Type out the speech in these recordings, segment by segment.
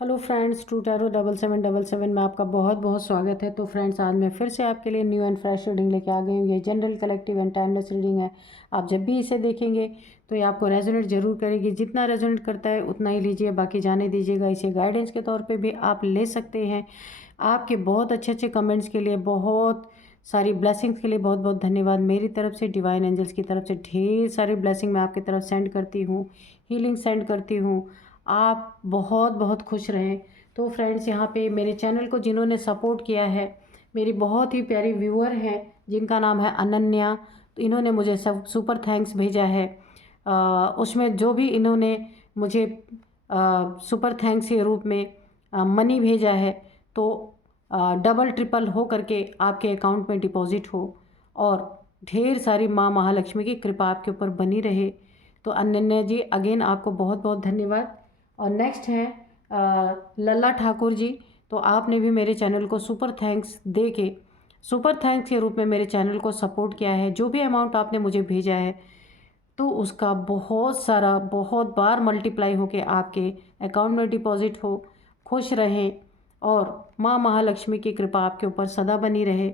Hello friends, true tarot 7777 में आपका बहुत बहुत स्वागत है। तो फ्रेंड्स, आज मैं फिर से आपके लिए न्यू एंड फ्रेश रीडिंग लेके आ गई हूँ। ये general, collective and timeless reading है। आप जब भी इसे देखेंगे तो ये आपको रेजोनेट जरूर करेगी। जितना रेजोनेट करता है उतना ही लीजिए, बाकी जाने दीजिएगा। इसे गाइडेंस के तौर पर भी आप ले सकते हैं। आपके बहुत अच्छे अच्छे कमेंट्स के लिए, बहुत सारी ब्लेसिंग्स के लिए बहुत बहुत धन्यवाद। मेरी तरफ से, डिवाइन एंजल्स की तरफ से ढेर सारी ब्लेसिंग मैं आपकी तरफ सेंड करती हूँ, हीलिंग सेंड करती हूँ। आप बहुत बहुत खुश रहें। तो फ्रेंड्स, यहाँ पे मेरे चैनल को जिन्होंने सपोर्ट किया है, मेरी बहुत ही प्यारी व्यूअर हैं जिनका नाम है अनन्या। तो इन्होंने मुझे सब सुपर थैंक्स भेजा है। उसमें जो भी इन्होंने मुझे सुपर थैंक्स के रूप में मनी भेजा है, तो डबल ट्रिपल हो करके आपके अकाउंट में डिपॉजिट हो और ढेर सारी माँ महालक्ष्मी की कृपा आपके ऊपर बनी रहे। तो अनन्या जी, अगेन आपको बहुत बहुत धन्यवाद। और नेक्स्ट है लल्ला ठाकुर जी। तो आपने भी मेरे चैनल को सुपर थैंक्स दे के, सुपर थैंक्स के रूप में मेरे चैनल को सपोर्ट किया है। जो भी अमाउंट आपने मुझे भेजा है, तो उसका बहुत सारा, बहुत बार मल्टीप्लाई होके आपके अकाउंट में डिपॉजिट हो। खुश रहें और माँ महालक्ष्मी की कृपा आपके ऊपर सदा बनी रहे।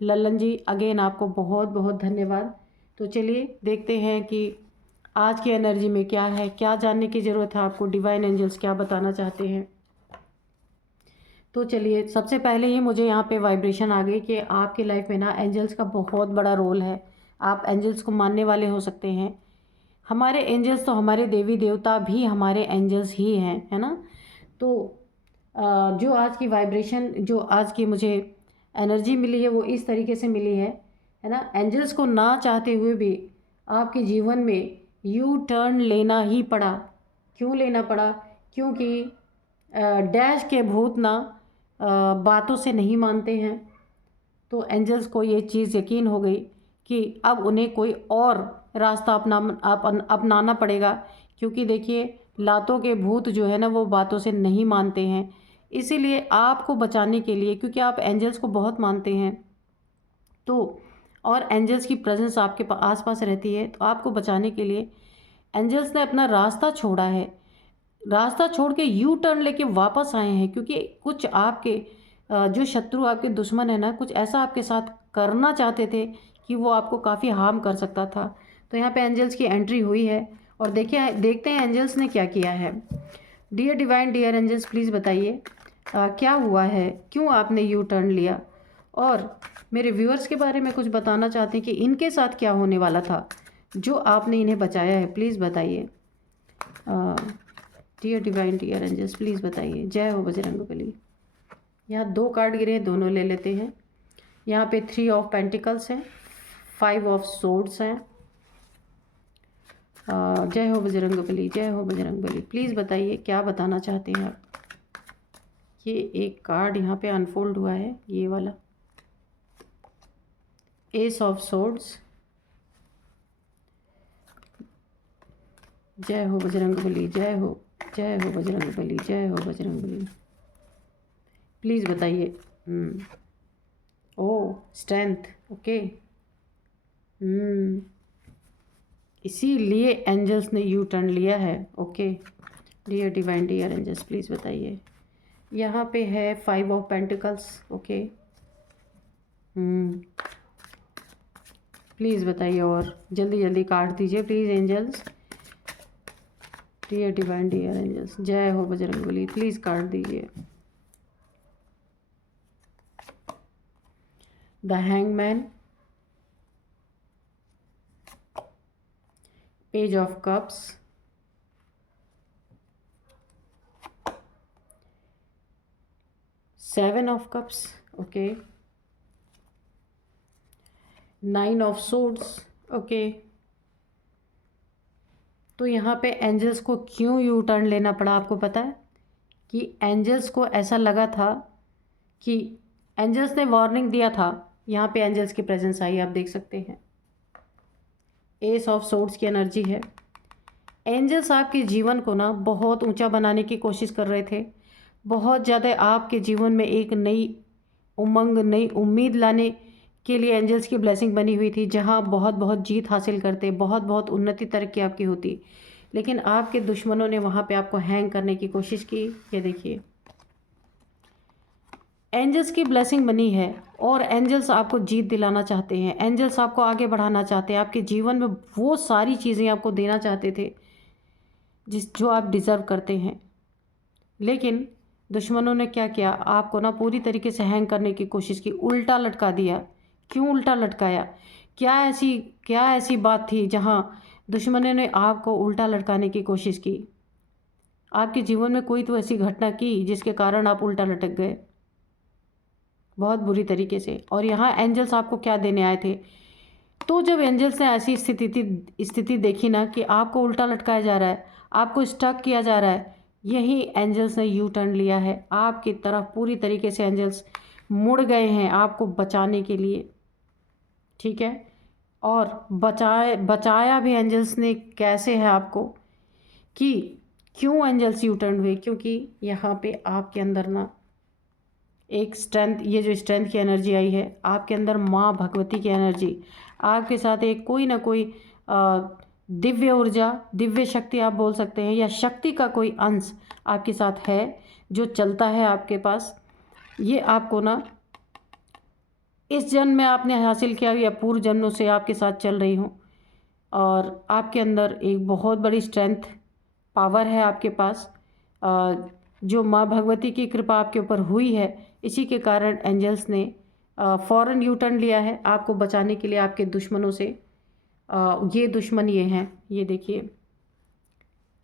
लल्लन जी, अगेन आपको बहुत बहुत धन्यवाद। तो चलिए देखते हैं कि आज की एनर्जी में क्या है, क्या जानने की ज़रूरत है आपको, डिवाइन एंजल्स क्या बताना चाहते हैं। तो चलिए, सबसे पहले ही मुझे यहाँ पे वाइब्रेशन आ गई कि आपकी लाइफ में ना एंजल्स का बहुत बड़ा रोल है। आप एंजल्स को मानने वाले हो सकते हैं। हमारे एंजल्स तो, हमारे देवी देवता भी हमारे एंजल्स ही हैं, है ना। तो जो आज की वाइब्रेशन, जो आज की मुझे एनर्जी मिली है, वो इस तरीके से मिली है ना। एंजल्स को ना चाहते हुए भी आपके जीवन में यू टर्न लेना ही पड़ा। क्यों लेना पड़ा? क्योंकि डैश के भूत ना बातों से नहीं मानते हैं। तो एंजल्स को ये चीज़ यकीन हो गई कि अब उन्हें कोई और रास्ता अपनाना पड़ेगा। क्योंकि देखिए, लातों के भूत जो है ना, वो बातों से नहीं मानते हैं। इसीलिए आपको बचाने के लिए, क्योंकि आप एंजल्स को बहुत मानते हैं, तो और एंजल्स की प्रेजेंस आपके आसपास रहती है, तो आपको बचाने के लिए एंजल्स ने अपना रास्ता छोड़ा है। रास्ता छोड़ के यू टर्न लेके वापस आए हैं। क्योंकि कुछ आपके जो शत्रु, आपके दुश्मन है ना, कुछ ऐसा आपके साथ करना चाहते थे कि वो आपको काफ़ी हार्म कर सकता था। तो यहाँ पे एंजल्स की एंट्री हुई है और देखिए, देखते हैं एंजल्स ने क्या किया है। Dear divine, dear angels, please बताइए क्या हुआ है, क्यों आपने यू टर्न लिया, और मेरे व्यूअर्स के बारे में कुछ बताना चाहते हैं कि इनके साथ क्या होने वाला था जो आपने इन्हें बचाया है। प्लीज़ बताइए dear divine, dear angels, please बताइए। जय हो बजरंगबली। यहाँ 2 कार्ड गिरे हैं, दोनों ले लेते हैं। यहाँ पे 3 ऑफ पेंटिकल्स हैं, 5 ऑफ सोर्ड्स हैं। जय हो बजरंगबली, जय हो बजरंगबली। प्लीज़ बताइए क्या बताना चाहते हैं आप। ये एक कार्ड यहाँ पे अनफोल्ड हुआ है, ये वाला, एस ऑफ सोर्ड्स। जय हो बजरंगबली, जय हो, जय हो बजरंगबली, जय हो बजरंगबली। प्लीज़ बताइए। Oh, strength, okay. इसीलिए एंजल्स ने यू टर्न लिया है, okay. Dear divine, dear angels, please बताइए। यहाँ पे है 5 ऑफ पेंटिकल्स, ओके। प्लीज़ बताइए, और जल्दी जल्दी काट दीजिए please angels. Dear divine, dear angels, जय हो बजरंगबली, प्लीज़ काट दीजिए। The hangman, page of cups, seven of cups, okay. 9 of swords, okay. तो यहाँ पे एंजल्स को क्यों यू टर्न लेना पड़ा, आपको पता है? कि एंजल्स को ऐसा लगा था कि एंजल्स ने वार्निंग दिया था। यहाँ पे एंजल्स की प्रेजेंस आई, आप देख सकते हैं। एस ऑफ सोर्ड्स की एनर्जी है। एंजल्स आपके जीवन को ना बहुत ऊंचा बनाने की कोशिश कर रहे थे। बहुत ज़्यादा आपके जीवन में एक नई उमंग, नई उम्मीद लाने के लिए एंजल्स की ब्लेसिंग बनी हुई थी, जहाँ बहुत बहुत जीत हासिल करते, बहुत बहुत उन्नति तरक्की आपकी होती। लेकिन आपके दुश्मनों ने वहाँ पे आपको हैंग करने की कोशिश की। ये देखिए, एंजल्स की ब्लेसिंग बनी है और एंजल्स आपको जीत दिलाना चाहते हैं, एंजल्स आपको आगे बढ़ाना चाहते हैं, आपके जीवन में वो सारी चीज़ें आपको देना चाहते थे जो आप डिज़र्व करते हैं। लेकिन दुश्मनों ने क्या किया, आपको ना पूरी तरीके से हैंग करने की कोशिश की, उल्टा लटका दिया। क्यों उल्टा लटकाया? क्या ऐसी बात थी जहाँ दुश्मनों ने आपको उल्टा लटकाने की कोशिश की? आपके जीवन में कोई तो ऐसी घटना की जिसके कारण आप उल्टा लटक गए, बहुत बुरी तरीके से। और यहाँ एंजल्स आपको क्या देने आए थे? तो जब एंजल्स ने ऐसी स्थिति देखी ना कि आपको उल्टा लटकाया जा रहा है, आपको स्टक किया जा रहा है, यही एंजल्स ने यू टर्न लिया है आपकी तरफ। पूरी तरीके से एंजल्स मुड़ गए हैं आपको बचाने के लिए, ठीक है। और बचाया भी एंजल्स ने कैसे है आपको, कि क्यों एंजल्स यू टर्न हुए? क्योंकि यहाँ पे आपके अंदर ना एक स्ट्रेंथ, ये जो स्ट्रेंथ की एनर्जी आई है आपके अंदर, माँ भगवती की एनर्जी आपके साथ, एक कोई ना कोई दिव्य ऊर्जा, दिव्य शक्ति आप बोल सकते हैं, या शक्ति का कोई अंश आपके साथ है जो चलता है आपके पास। ये आपको ना इस जन्म में आपने हासिल किया या पूर्व जन्मों से आपके साथ चल रही हूँ। और आपके अंदर एक बहुत बड़ी स्ट्रेंथ, पावर है आपके पास, जो माँ भगवती की कृपा आपके ऊपर हुई है। इसी के कारण एंजल्स ने फ़ौरन यू टर्न लिया है आपको बचाने के लिए आपके दुश्मनों से। ये दुश्मन ये हैं, ये देखिए,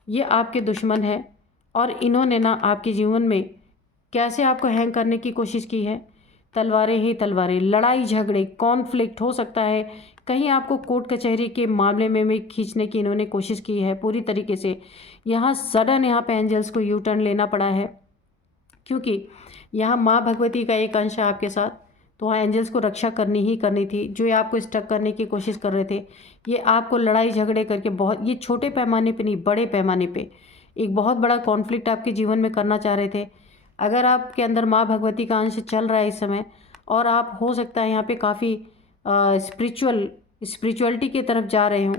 ये आपके दुश्मन हैं और इन्होंने ना आपके जीवन में कैसे आपको हैंग करने की कोशिश की है। तलवारें ही तलवारें, लड़ाई झगड़े, कॉन्फ्लिक्ट हो सकता है, कहीं आपको कोर्ट कचहरी के मामले में भी खींचने की इन्होंने कोशिश की है पूरी तरीके से। यहाँ सडन यहाँ पे एंजल्स को यू टर्न लेना पड़ा है, क्योंकि यहाँ माँ भगवती का एक अंश है आपके साथ, तो वहाँ एंजल्स को रक्षा करनी ही करनी थी। जो ये आपको स्टक करने की कोशिश कर रहे थे, ये आपको लड़ाई झगड़े करके, बहुत, ये छोटे पैमाने पे नहीं, बड़े पैमाने पे एक बहुत बड़ा कॉन्फ्लिक्ट आपके जीवन में करना चाह रहे थे। अगर आपके अंदर माँ भगवती का अंश चल रहा है इस समय, और आप हो सकता है यहाँ पे काफ़ी स्पिरिचुअलिटी की तरफ जा रहे हो,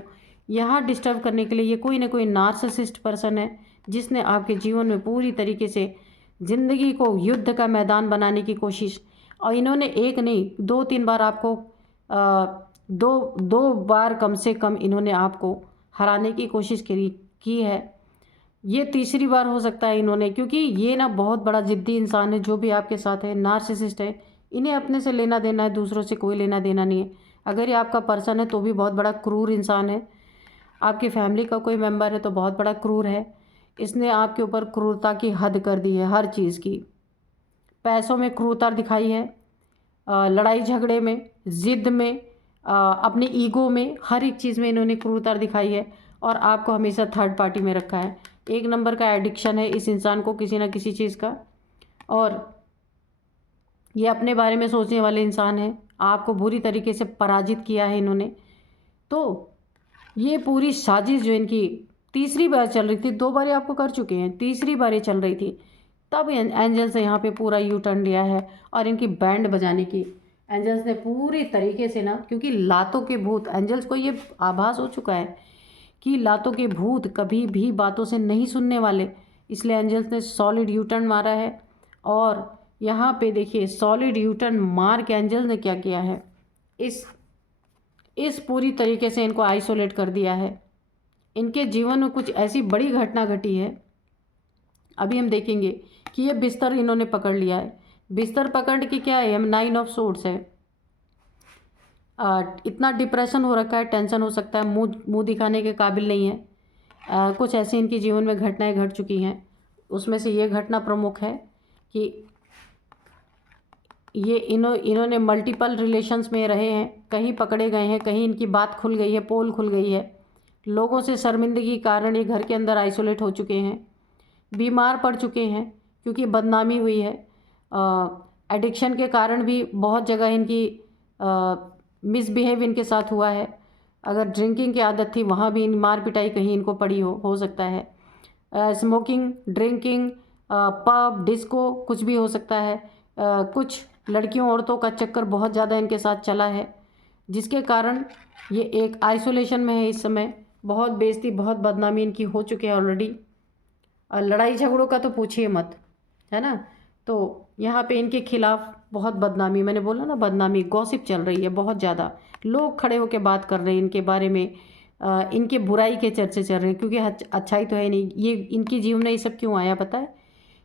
यहाँ डिस्टर्ब करने के लिए ये कोई ना कोई नार्सिसिस्ट पर्सन है जिसने आपके जीवन में पूरी तरीके से ज़िंदगी को युद्ध का मैदान बनाने की कोशिश, और इन्होंने एक नहीं 2-3 बार आपको दो बार कम से कम इन्होंने आपको हराने की कोशिश की है। ये तीसरी बार हो सकता है इन्होंने, क्योंकि ये ना बहुत बड़ा ज़िद्दी इंसान है जो भी आपके साथ है, नार्सिसिस्ट है। इन्हें अपने से लेना देना है, दूसरों से कोई लेना देना नहीं है। अगर ये आपका पर्सन है तो भी बहुत बड़ा क्रूर इंसान है, आपकी फैमिली का कोई मेंबर है तो बहुत बड़ा क्रूर है। इसने आपके ऊपर क्रूरता की हद कर दी है, हर चीज़ की। पैसों में क्रूरता दिखाई है, लड़ाई झगड़े में, ज़िद में, अपनी ईगो में, हर एक चीज़ में इन्होंने क्रूरता दिखाई है और आपको हमेशा थर्ड पार्टी में रखा है। एक नंबर का एडिक्शन है इस इंसान को किसी ना किसी चीज़ का, और ये अपने बारे में सोचने वाले इंसान है। आपको बुरी तरीके से पराजित किया है इन्होंने। तो ये पूरी साजिश जो इनकी तीसरी बार चल रही थी, 2 बार ये आपको कर चुके हैं, तीसरी बार ये चल रही थी, तब एंजल्स ने यहाँ पे पूरा यू टर्न लिया है और इनकी बैंड बजाने की एंजल्स ने पूरी तरीके से ना, क्योंकि लातों के भूत, एंजल्स को ये आभास हो चुका है कि लातों के भूत कभी भी बातों से नहीं सुनने वाले, इसलिए एंजल्स ने सॉलिड यू टर्न मारा है। और यहाँ पे देखिए, सॉलिड यू टर्न मार के एंजल्स ने क्या किया है, इस पूरी तरीके से इनको आइसोलेट कर दिया है। इनके जीवन में कुछ ऐसी बड़ी घटना घटी है, अभी हम देखेंगे कि ये बिस्तर इन्होंने पकड़ लिया है। बिस्तर पकड़ के क्या है, हम 9 ऑफ सोर्ड्स है। इतना डिप्रेशन हो रखा है, टेंशन हो सकता है, मुंह दिखाने के काबिल नहीं है। कुछ ऐसी इनके जीवन में घटनाएं घट चुकी हैं, उसमें से ये घटना प्रमुख है कि ये इन्होंने मल्टीपल रिलेशंस में रहे हैं, कहीं पकड़े गए हैं, कहीं इनकी बात खुल गई है, पोल खुल गई है, लोगों से शर्मिंदगी के कारण ये घर के अंदर आइसोलेट हो चुके हैं, बीमार पड़ चुके हैं क्योंकि बदनामी हुई है। एडिक्शन के कारण भी बहुत जगह इनकी मिसबिहेव इनके साथ हुआ है। अगर ड्रिंकिंग की आदत थी वहाँ भी मार पिटाई कहीं इनको पड़ी हो सकता है। स्मोकिंग, ड्रिंकिंग, पब, डिस्को, कुछ भी हो सकता है। कुछ लड़कियों औरतों का चक्कर बहुत ज़्यादा इनके साथ चला है, जिसके कारण ये एक आइसोलेशन में है इस समय। बहुत बेइज्जती, बहुत बदनामी इनकी हो चुकी है ऑलरेडी। लड़ाई झगड़ों का तो पूछिए मत, है ना। तो यहाँ पे इनके खिलाफ बहुत बदनामी, मैंने बोला ना बदनामी, गॉसिप चल रही है बहुत ज़्यादा। लोग खड़े होकर बात कर रहे हैं इनके बारे में, इनके बुराई के चर्चे चल रहे हैं, क्योंकि अच्छाई तो है नहीं। ये इनके जीवन में ये सब क्यों आया पता है?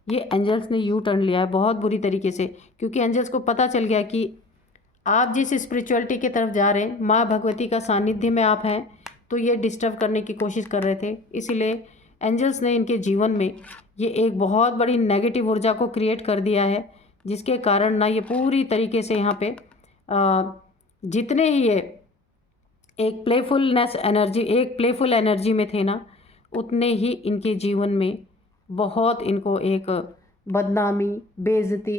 ये एंजल्स ने यू टर्न लिया है बहुत बुरी तरीके से, क्योंकि एंजल्स को पता चल गया कि आप जिस स्पिरिचुअलिटी की तरफ जा रहे हैं, माँ भगवती का सानिध्य में आप हैं, तो ये डिस्टर्ब करने की कोशिश कर रहे थे। इसीलिए एंजल्स ने इनके जीवन में ये एक बहुत बड़ी नेगेटिव ऊर्जा को क्रिएट कर दिया है, जिसके कारण ना ये पूरी तरीके से यहाँ पे जितने ही ये एक प्लेफुल एनर्जी में थे ना, उतने ही इनके जीवन में बहुत इनको एक बदनामी, बेइज्जती,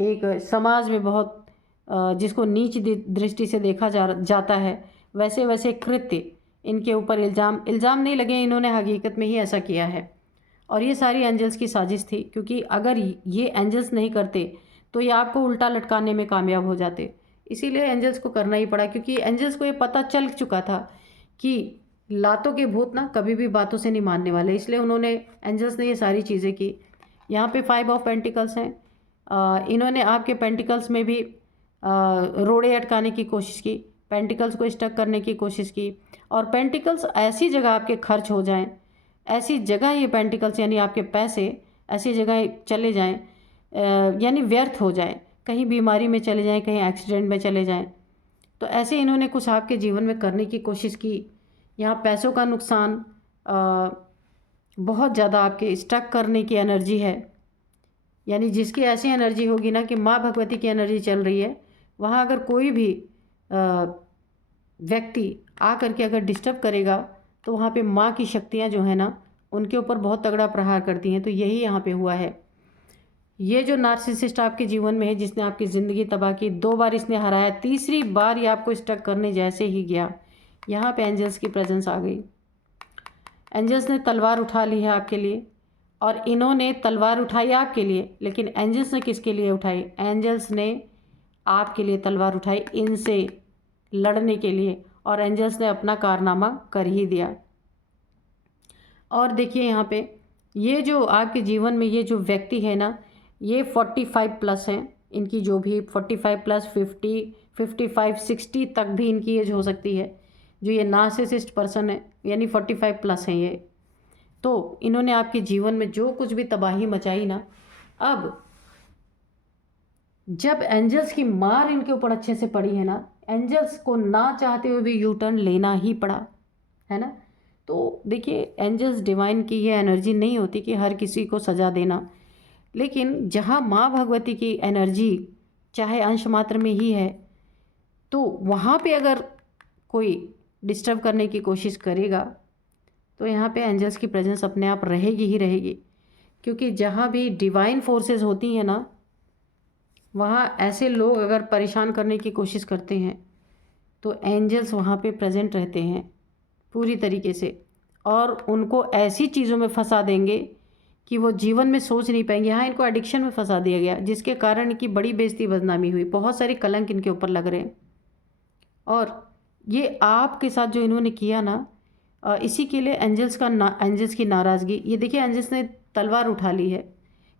एक समाज में बहुत जिसको नीच दृष्टि से देखा जाता है, वैसे वैसे कृत्य इनके ऊपर इल्ज़ाम नहीं लगे, इन्होंने हकीकत में ही ऐसा किया है। और ये सारी एंजल्स की साजिश थी, क्योंकि अगर ये एंजल्स नहीं करते तो ये आपको उल्टा लटकाने में कामयाब हो जाते। इसीलिए एंजल्स को करना ही पड़ा, क्योंकि एंजल्स को ये पता चल चुका था कि लातों के भूत ना कभी भी बातों से नहीं मानने वाले, इसलिए एंजल्स ने ये सारी चीज़ें की। यहाँ पे 5 ऑफ पेंटिकल्स हैं, इन्होंने आपके पेंटिकल्स में भी रोड़े अटकाने की कोशिश की, पेंटिकल्स को स्टक करने की कोशिश की, और पेंटिकल्स ऐसी जगह आपके खर्च हो जाएं, ऐसी जगह ये पेंटिकल्स यानी आपके पैसे ऐसी जगह चले जाएं, यानी व्यर्थ हो जाएं, कहीं बीमारी में चले जाएं, कहीं एक्सीडेंट में चले जाएं। तो ऐसे इन्होंने कुछ आपके जीवन में करने की कोशिश की। यहाँ पैसों का नुकसान, बहुत ज़्यादा आपके स्टक करने की एनर्जी है, यानी जिसकी ऐसी एनर्जी होगी ना कि माँ भगवती की एनर्जी चल रही है, वहाँ अगर कोई भी व्यक्ति आ करके अगर डिस्टर्ब करेगा तो वहाँ पे माँ की शक्तियाँ जो है ना उनके ऊपर बहुत तगड़ा प्रहार करती हैं। तो यही यहाँ पे हुआ है। ये जो नार्सिसिस्ट आपके जीवन में है, जिसने आपकी ज़िंदगी तबाह की, 2 बार इसने हराया, तीसरी बार ये आपको स्टक करने जैसे ही गया, यहाँ पे एंजल्स की प्रेजेंस आ गई। एंजल्स ने तलवार उठा ली है आपके लिए, और इन्होंने तलवार उठाई आपके लिए, लेकिन एंजल्स ने किसके लिए उठाई? एंजल्स ने आपके लिए तलवार उठाई, इनसे लड़ने के लिए, और एंजल्स ने अपना कारनामा कर ही दिया। और देखिए यहाँ पे ये जो आपके जीवन में ये जो व्यक्ति है ना, ये 45 प्लस हैं, इनकी जो भी 45 प्लस 50, 55, 60 तक भी इनकी एज हो सकती है। जो ये नार्सिसिस्ट पर्सन है, यानी 45 प्लस हैं ये। तो इन्होंने आपके जीवन में जो कुछ भी तबाही मचाई ना, अब जब एंजल्स की मार इनके ऊपर अच्छे से पड़ी है ना, एंजल्स को ना चाहते हुए भी यू टर्न लेना ही पड़ा, है ना। तो देखिए एंजल्स डिवाइन की ये एनर्जी नहीं होती कि हर किसी को सज़ा देना, लेकिन जहाँ माँ भगवती की एनर्जी चाहे अंश मात्र में ही है, तो वहाँ पे अगर कोई डिस्टर्ब करने की कोशिश करेगा तो यहाँ पे एंजल्स की प्रेजेंस अपने आप रहेगी ही रहेगी। क्योंकि जहाँ भी डिवाइन फोर्सेस होती हैं ना, वहाँ ऐसे लोग अगर परेशान करने की कोशिश करते हैं तो एंजल्स वहाँ पे प्रेजेंट रहते हैं पूरी तरीके से, और उनको ऐसी चीज़ों में फंसा देंगे कि वो जीवन में सोच नहीं पाएंगे। यहाँ इनको एडिक्शन में फंसा दिया गया, जिसके कारण इनकी बड़ी बेइज्जती बदनामी हुई, बहुत सारे कलंक इनके ऊपर लग रहे हैं। और ये आपके साथ जो इन्होंने किया ना, इसी के लिए एंजल्स की नाराज़गी। ये देखिए एंजल्स ने तलवार उठा ली है।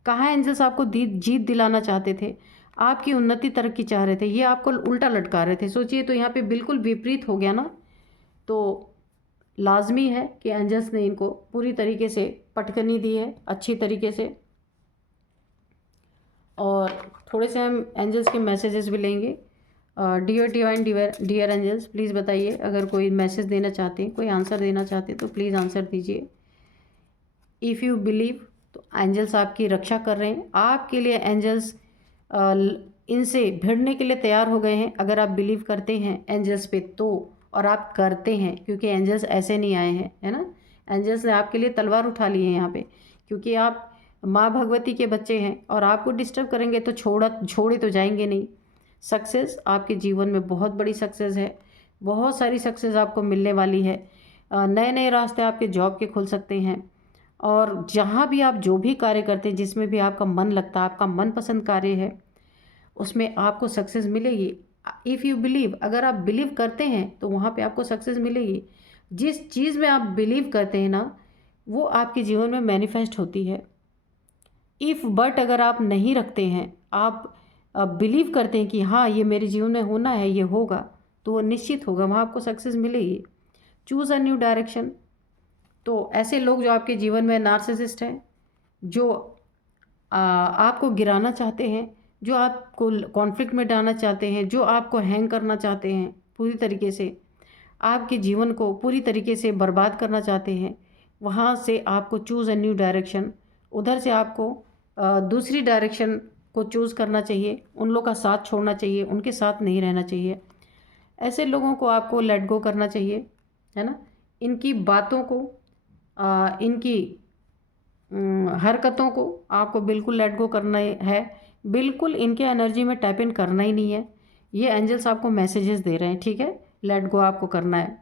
कहाँ एंजल्स आपको जीत दिलाना चाहते थे, आपकी उन्नति तरक्की चाह रहे थे, ये आपको उल्टा लटका रहे थे। सोचिए, तो यहाँ पे बिल्कुल विपरीत हो गया ना। तो लाजमी है कि एंजल्स ने इनको पूरी तरीके से पटकनी दी है अच्छी तरीके से। और थोड़े से हम एंजल्स के मैसेजेस भी लेंगे। डियर एंजल्स, प्लीज़ बताइए, अगर कोई मैसेज देना चाहते हैं, कोई आंसर देना चाहते हैं तो प्लीज़ आंसर दीजिए। इफ़ यू बिलीव, तो एंजल्स आपकी रक्षा कर रहे हैं, आपके लिए एंजल्स इनसे भिड़ने के लिए तैयार हो गए हैं। अगर आप बिलीव करते हैं एंजल्स पे तो, और आप करते हैं, क्योंकि एंजल्स ऐसे नहीं आए हैं, है ना। एंजल्स ने आपके लिए तलवार उठा ली है यहाँ पे, क्योंकि आप माँ भगवती के बच्चे हैं, और आपको डिस्टर्ब करेंगे तो छोड़े तो जाएंगे नहीं। सक्सेस आपके जीवन में बहुत बड़ी सक्सेस है, बहुत सारी सक्सेस आपको मिलने वाली है। नए नए रास्ते आपके जॉब के खुल सकते हैं, और जहाँ भी आप जो भी कार्य करते हैं, जिसमें भी आपका मन लगता है, आपका मनपसंद कार्य है, उसमें आपको सक्सेस मिलेगी। इफ़ यू बिलीव, अगर आप बिलीव करते हैं तो वहाँ पे आपको सक्सेस मिलेगी। जिस चीज़ में आप बिलीव करते हैं ना, वो आपके जीवन में मैनिफेस्ट होती है। इफ़ बट अगर आप नहीं रखते हैं, आप बिलीव करते हैं कि हाँ ये मेरे जीवन में होना है, ये होगा, तो वो निश्चित होगा, वहाँ आपको सक्सेस मिलेगी। Choose a new direction. तो ऐसे लोग जो आपके जीवन में नार्सिसिस्ट हैं, जो आपको गिराना चाहते हैं, जो आपको कॉन्फ्लिक्ट में डालना चाहते हैं, जो आपको हैंग करना चाहते हैं पूरी तरीके से, आपके जीवन को पूरी तरीके से बर्बाद करना चाहते हैं, वहाँ से आपको चूज़ अ न्यू डायरेक्शन, उधर से आपको दूसरी डायरेक्शन को चूज़ करना चाहिए। उन लोग का साथ छोड़ना चाहिए, उनके साथ नहीं रहना चाहिए। ऐसे लोगों को आपको लेट गो करना चाहिए, है ना। इनकी बातों को, इनकी हरकतों को आपको बिल्कुल लेट गो करना है। बिल्कुल इनके एनर्जी में टैप इन करना ही नहीं है। ये एंजल्स आपको मैसेजेस दे रहे हैं, ठीक है। लेट गो आपको करना है।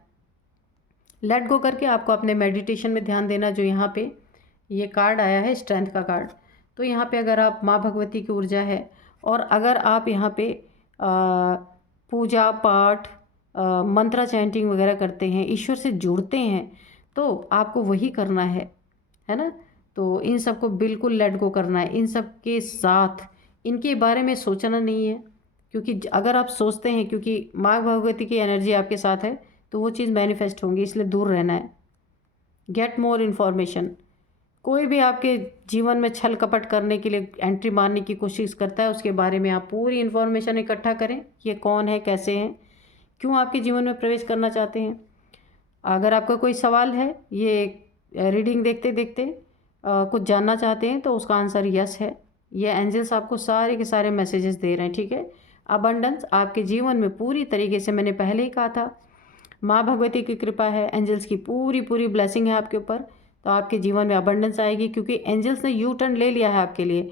लेट गो करके आपको अपने मेडिटेशन में ध्यान देना। जो यहाँ पे ये कार्ड आया है, स्ट्रेंथ का कार्ड, तो यहाँ पे अगर आप माँ भगवती की ऊर्जा है और अगर आप यहाँ पे पूजा पाठ, मंत्रा चैंटिंग वगैरह करते हैं, ईश्वर से जुड़ते हैं, तो आपको वही करना है ना। तो इन सब को बिल्कुल लेट गो करना है। इन सब के साथ इनके बारे में सोचना नहीं है, क्योंकि अगर आप सोचते हैं, क्योंकि माँ भगवती की एनर्जी आपके साथ है, तो वो चीज़ मैनिफेस्ट होंगी, इसलिए दूर रहना है। Get more information. कोई भी आपके जीवन में छल कपट करने के लिए एंट्री मारने की कोशिश करता है, उसके बारे में आप पूरी इन्फॉर्मेशन इकट्ठा करें। ये कौन है, कैसे हैं, क्यों आपके जीवन में प्रवेश करना चाहते हैं। अगर आपका कोई सवाल है, ये रीडिंग देखते देखते कुछ जानना चाहते हैं, तो उसका आंसर यस है। ये एंजल्स आपको सारे के सारे मैसेजेस दे रहे हैं, ठीक है। अबंडेंस आपके जीवन में पूरी तरीके से, मैंने पहले ही कहा था, माँ भगवती की कृपा है, एंजल्स की पूरी पूरी ब्लेसिंग है आपके ऊपर, तो आपके जीवन में अबंडेंस आएगी। क्योंकि एंजल्स ने यू टर्न ले लिया है आपके लिए,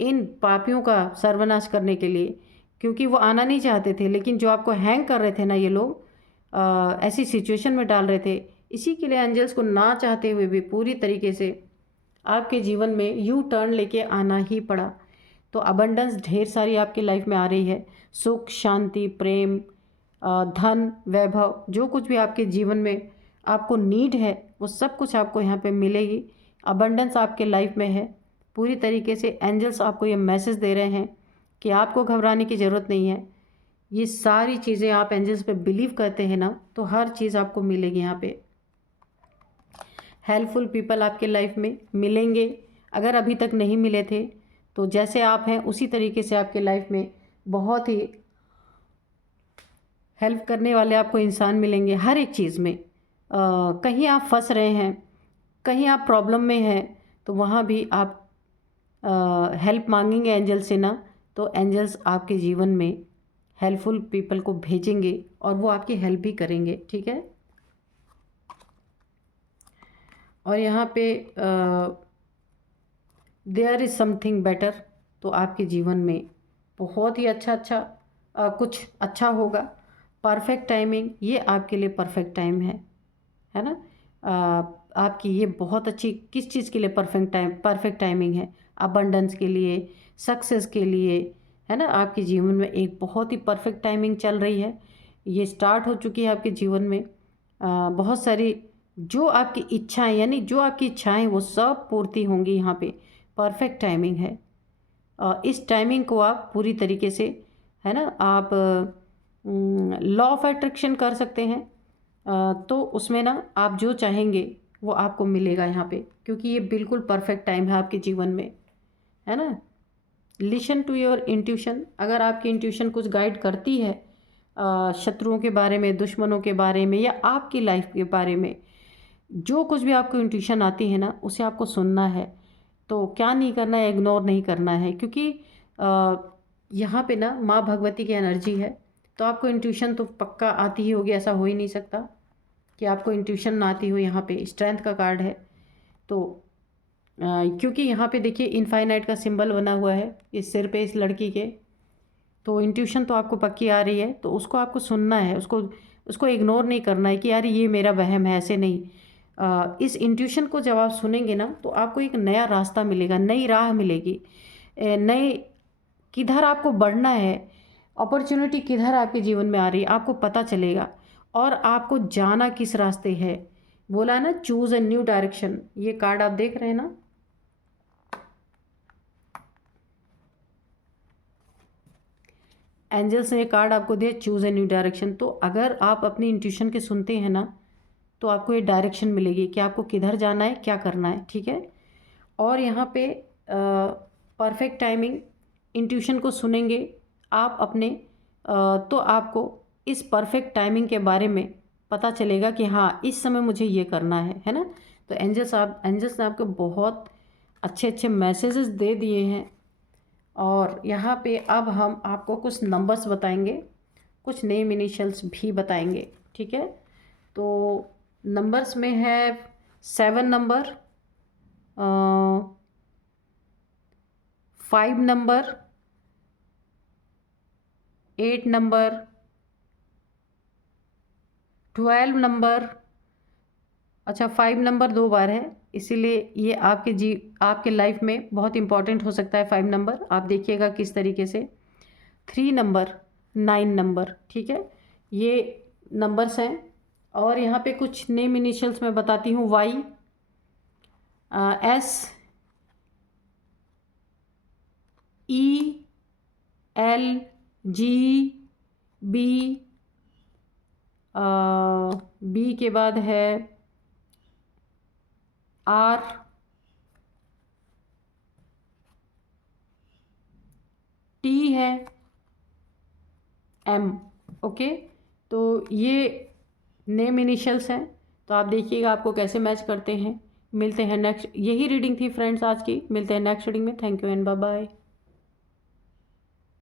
इन पापियों का सर्वनाश करने के लिए। क्योंकि वो आना नहीं चाहते थे, लेकिन जो आपको हैंग कर रहे थे ना ये लोग, ऐसी सिचुएशन में डाल रहे थे, इसी के लिए एंजल्स को ना चाहते हुए भी पूरी तरीके से आपके जीवन में यू टर्न लेके आना ही पड़ा। तो अबंडेंस ढेर सारी आपकी लाइफ में आ रही है। सुख, शांति, प्रेम, धन, वैभव, जो कुछ भी आपके जीवन में आपको नीड है, वो सब कुछ आपको यहाँ पे मिलेगी। अबंडेंस आपके लाइफ में है पूरी तरीके से। एंजल्स आपको ये मैसेज दे रहे हैं कि आपको घबराने की ज़रूरत नहीं है। ये सारी चीज़ें आप एंजल्स पे बिलीव करते हैं ना, तो हर चीज़ आपको मिलेगी यहाँ पे। हेल्पफुल पीपल आपके लाइफ में मिलेंगे। अगर अभी तक नहीं मिले थे, तो जैसे आप हैं उसी तरीके से आपके लाइफ में बहुत ही हेल्प करने वाले आपको इंसान मिलेंगे हर एक चीज़ में। कहीं आप फंस रहे हैं, कहीं आप प्रॉब्लम में हैं, तो वहाँ भी आप हेल्प मांगेंगे एंजल से ना, तो एंजल्स आपके जीवन में हेल्पफुल पीपल को भेजेंगे और वो आपकी हेल्प भी करेंगे, ठीक है। और यहाँ पे देयर इज़ समथिंग बेटर, तो आपके जीवन में बहुत ही अच्छा कुछ अच्छा होगा। परफेक्ट टाइमिंग, ये आपके लिए परफेक्ट टाइम है ना। आपकी ये बहुत अच्छी, किस चीज़ के लिए परफेक्ट टाइमिंग है? अबंडेंस के लिए, सक्सेस के लिए, है ना। आपके जीवन में एक बहुत ही परफेक्ट टाइमिंग चल रही है, ये स्टार्ट हो चुकी है आपके जीवन में। बहुत सारी जो आपकी इच्छाएं, यानी जो आपकी इच्छाएं वो सब पूर्ति होंगी यहाँ पे। परफेक्ट टाइमिंग है। इस टाइमिंग को आप पूरी तरीके से, है ना, आप लॉ ऑफ अट्रैक्शन कर सकते हैं। तो उसमें ना आप जो चाहेंगे वो आपको मिलेगा यहाँ पे, क्योंकि ये बिल्कुल परफेक्ट टाइम है आपके जीवन में, है ना। Listen to your intuition. अगर आपकी इंट्यूशन कुछ गाइड करती है शत्रुओं के बारे में, दुश्मनों के बारे में, या आपकी लाइफ के बारे में, जो कुछ भी आपको इंट्यूशन आती है ना, उसे आपको सुनना है। तो क्या नहीं करना है, इग्नोर नहीं करना है, क्योंकि यहाँ पे ना माँ भगवती की एनर्जी है, तो आपको इंट्यूशन तो पक्का आती ही होगी, ऐसा हो ही नहीं सकता कि आपको इंट्यूशन ना आती हो। यहाँ पे स्ट्रेंथ का कार्ड है, तो क्योंकि यहाँ पे देखिए इनफाइनाइट का सिंबल बना हुआ है इस सिर पे, इस लड़की के, तो इंट्यूशन तो आपको पक्की आ रही है, तो उसको आपको सुनना है, उसको इग्नोर नहीं करना है कि यार ये मेरा वहम है, ऐसे नहीं। इस इंट्यूशन को जब आप सुनेंगे ना, तो आपको एक नया रास्ता मिलेगा, नई राह मिलेगी, नई किधर आपको बढ़ना है, अपॉर्चुनिटी किधर आपके जीवन में आ रही है, आपको पता चलेगा। और आपको जाना किस रास्ते है। बोला है ना, चूज़ अ न्यू डायरेक्शन। ये कार्ड आप देख रहे हैं ना, एंजल्स ने ये कार्ड आपको दिया, चूज़ अ न्यू डायरेक्शन। तो अगर आप अपनी इंट्यूशन के सुनते हैं ना, तो आपको ये डायरेक्शन मिलेगी कि आपको किधर जाना है, क्या करना है, ठीक है। और यहाँ पे परफेक्ट टाइमिंग, इंट्यूशन को सुनेंगे आप अपने, तो आपको इस परफेक्ट टाइमिंग के बारे में पता चलेगा कि हाँ, इस समय मुझे ये करना है ना। तो एंजल्स ने आपको बहुत अच्छे अच्छे मैसेजेस दे दिए हैं। और यहाँ पे अब हम आपको कुछ नंबर्स बताएंगे, कुछ नेम इनिशियल्स भी बताएंगे, ठीक है। तो नंबर्स में है 7 नंबर, 5 नंबर, 8 नंबर, 12 नंबर। अच्छा, 5 नंबर 2 बार है, इसीलिए ये आपके लाइफ में बहुत इंपॉर्टेंट हो सकता है 5 नंबर। आप देखिएगा किस तरीके से। 3 नंबर, 9 नंबर, ठीक है, ये नंबर्स हैं। और यहाँ पे कुछ नेम इनिशियल्स मैं बताती हूँ। वाई, एस, ई, एल, जी, बी, बी के बाद है आर, टी है, एम। ओके, तो ये नेम इनिशियल्स हैं। तो आप देखिएगा आपको कैसे मैच करते हैं। मिलते हैं नेक्स्ट, यही रीडिंग थी फ्रेंड्स आज की। मिलते हैं नेक्स्ट रीडिंग में। Thank you and bye bye.